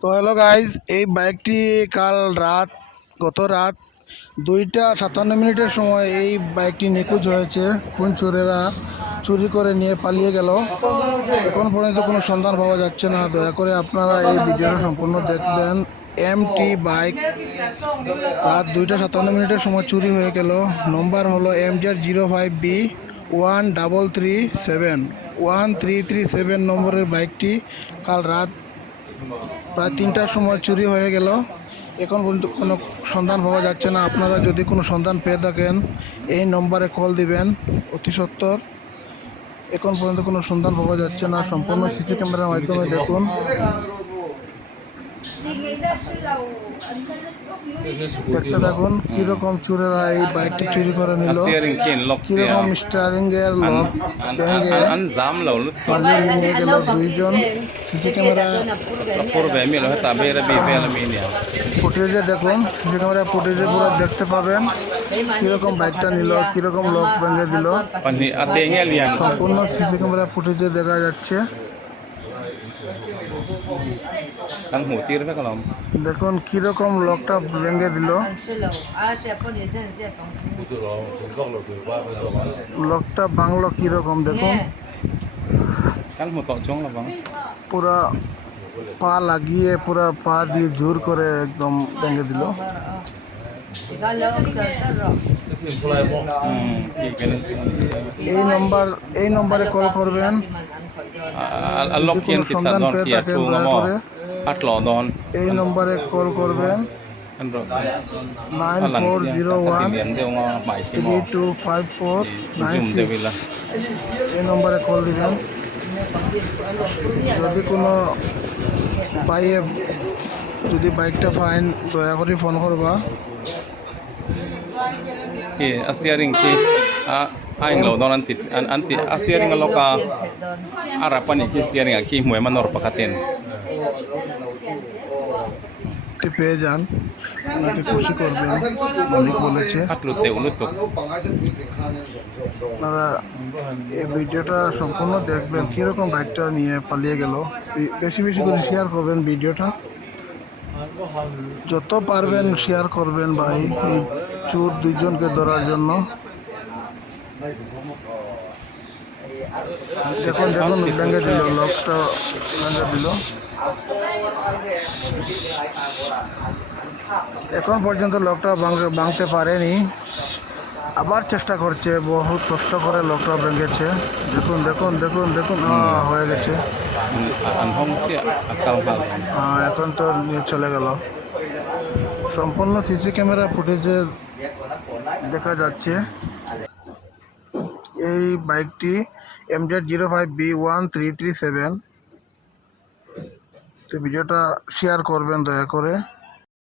তো hello guys এই বাইকটি কাল রাত, গত রাত দুইটা সাতান্ন মিনিটের সময় এই বাইকটি নিখোঁজ হয়েছে। কোন চোরেরা চুরি করে নিয়ে পালিয়ে গেল। এখন পর্যন্ত কোনো সন্ধান পাওয়া যাচ্ছে না। দয়া করে আপনারা এই ভিডিওটা সম্পূর্ণ দেখবেন। এম টি বাইক রাত দুইটা সাতান্ন মিনিটের সময় চুরি হয়ে গেল। নম্বর হলো M Z zero five B one double three seven one three three seven নম্বরের বাইকটি কাল রাত প্রায় তিনটার সময় চুরি হয়ে গেল। এখন পর্যন্ত কোনো সন্ধান পাওয়া যাচ্ছে না। আপনারা যদি কোনো সন্ধান পেয়ে থাকেন, এই নম্বরে কল দিবেন, অতি সত্তর। এখন পর্যন্ত কোনো সন্ধান পাওয়া যাচ্ছে না। সম্পূর্ণ সিসি ক্যামেরার মাধ্যমে দেখুন। দেখতে থাকুন কীরকম চোরেরা এই বাইকটি চুরি করে নিল। কীরকম স্টারিং এর লক ভেঙে পালিয়ে নিয়ে গেল দুইজন। সিসি ক্যামেরা ফুটেজে দেখুন সিসি ক্যামেরা ফুটেজে পুরো দেখতে পাবেন কীরকম বাইকটা নিল কীরকম লক ভেঙে দিল। সম্পূর্ণ সিসি ক্যামেরা ফুটেজে দেখা যাচ্ছে। কারণ হতি এরকম কলম দেখুন কীরকম লকটা ভেঙে দিল? লকটা বাংলো কীরকম দেখুন। পুরা পা লাগিয়ে পুরা পা দিয়ে জোর করে একদম ভেঙে দিল। এই নম্বর এই নম্বরে কল করবেন। আল্লকিন কিতাদন কিয়া তুমম এই নম্বরে কল করবেন। Nine four zero one three two five four nine six. এই নম্বরে কল দিবেন। যদি কোনো বাইয়ে যদি বাইকটা ফাইন দয়া করে ফোন করবা। কি আস্তিয়ারিং কি? Ki a aing lo don an ti an an ti a steering lo ka ara pani ki steering ki hmoi manor pakaten যদি পেয়ে যান ওনাকে খুশি করবেন মালিক বলেছে আপনারা এই ভিডিওটা সম্পূর্ণ দেখবেন কীরকম বাইকটা নিয়ে পালিয়ে গেল। বেশি বেশি করে শেয়ার করবেন ভিডিওটা যত পারবেন শেয়ার করবেন ভাই এই চোর দুইজনকে ধরার জন্য। দেখুন দেখুন ভেঙে দিল, লকটা ভেঙে দিল। এখন পর্যন্ত লকটা ভাঙতে পারেনি। আবার চেষ্টা করছে, বহুত কষ্ট করে লকটা ভেঙেছে। দেখুন দেখুন দেখুন দেখুন হয়ে গেছে। এখন তো চলে গেল। সম্পূর্ণ সিসি ক্যামেরা ফুটেজে দেখা যাচ্ছে। এই বাইকটি M Z zero five B one three three seven তো ভিডিওটা শেয়ার করবেন দয়া করে।